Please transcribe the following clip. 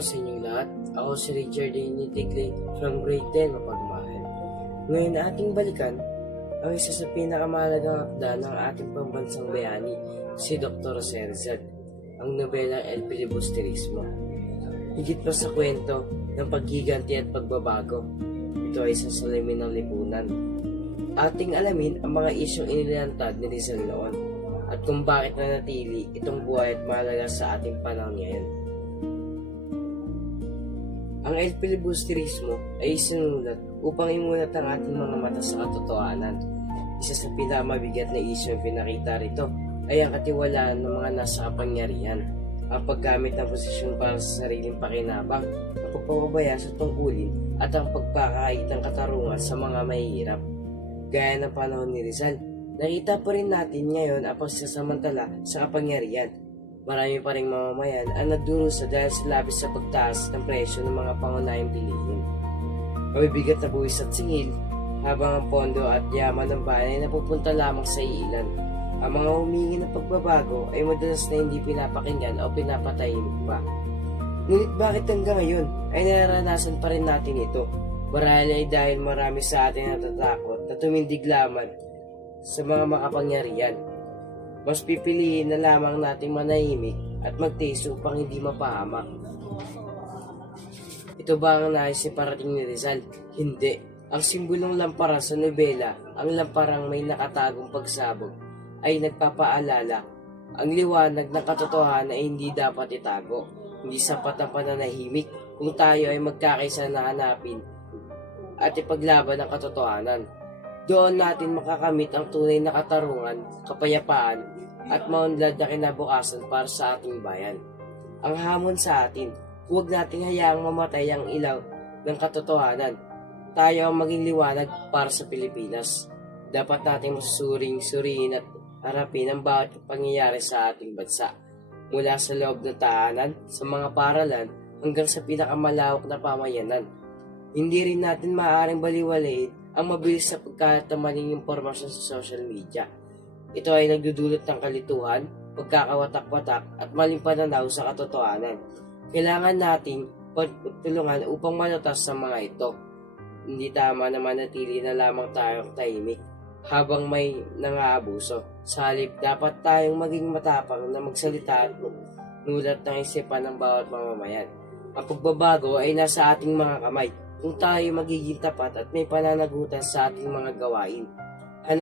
araw sa inyong lahat. Ako si Richard Tigley from Grade 10 Mapagmahal. Ngayon ating balikan ang isa sa pinakamahalagang akda ng ating pambansang bayani, si Dr. Jose Rizal, ang nobelang El Filibusterismo. Higit pa sa kwento ng paggiganti at pagbabago, ito ay sa salamin ng lipunan. Ating alamin ang mga isyong inilantad ni Rizal noon at kung bakit nanatili itong buhay at mahalaga sa ating panahon ngayon. Ang El Filibusterismo ay isinulat upang imulat ang ating mga mata sa katotohanan. Isa sa pinakamabigat na isyu ang pinakita rito ay ang katiwalaan ng mga nasa kapangyarihan, ang paggamit ng posisyon para sa sariling pakinabang, ang pagpapabaya sa tungkulin at ang pagpakait ng katarungan sa mga mahihirap. Gaya ng panahon ni Rizal, nakita pa rin natin ngayon ang pagsasamantala sa kapangyarihan. Marami pa rin mamamayan ang nagdurusa dahil sa labis sa pagtaas ng presyo ng mga pangunahing bilihin. Mabibigat na buwis at singil, habang ang pondo at yaman ng bayan ay napupunta lamang sa iilan. Ang mga humingi ng pagbabago ay madalas na hindi pinapakinggan o pinapatahimik pa. Ngunit bakit hanggang ngayon ay nararanasan pa rin natin ito? Marahil ay dahil marami sa atin natatakot na tumindig laban sa mga makapangyarihan. Mas pipiliin na lamang nating manahimik at magtiis upang hindi mapahamak. Ito ba ang nais ni parating ni Rizal? Hindi. Ang simbolong lampara sa nobela, ang lamparang may nakatagong pagsabog, ay nagpapaalala. Ang liwanag ng katotohanan ay hindi dapat itago. Hindi sapat ang pananahimik kung tayo ay magkakaisa na hanapin at ipaglaban ang katotohanan. Doon natin makakamit ang tunay na katarungan, kapayapaan, at maunlad na kinabukasan para sa ating bayan. Ang hamon sa atin, huwag nating hayaang mamatay ang ilaw ng katotohanan. Tayo ang maging liwanag para sa Pilipinas. Dapat nating masusuring-suriin at harapin ang bawat pangyayari sa ating bansa. Mula sa loob ng tahanan, sa mga paralan, hanggang sa pinakamalawak na pamayanan. Hindi rin natin maaaring baliwalain ang mabilis sa pagkalat ng maling impormasyon sa social media. Ito ay nagdudulot ng kalituhan, pagkakawatak-watak at maling pananaw sa katotohanan. Kailangan nating pagtulungan upang malutas sa mga ito. Hindi tama na manatili na lamang tayong tahimik habang may nangaabuso. Sa halip, dapat tayong maging matapang na magsalita at nulat ng isipan ng bawat mamamayan. Ang pagbabago ay nasa ating mga kamay kung tayo magiging tapat at may pananagutan sa ating mga gawain.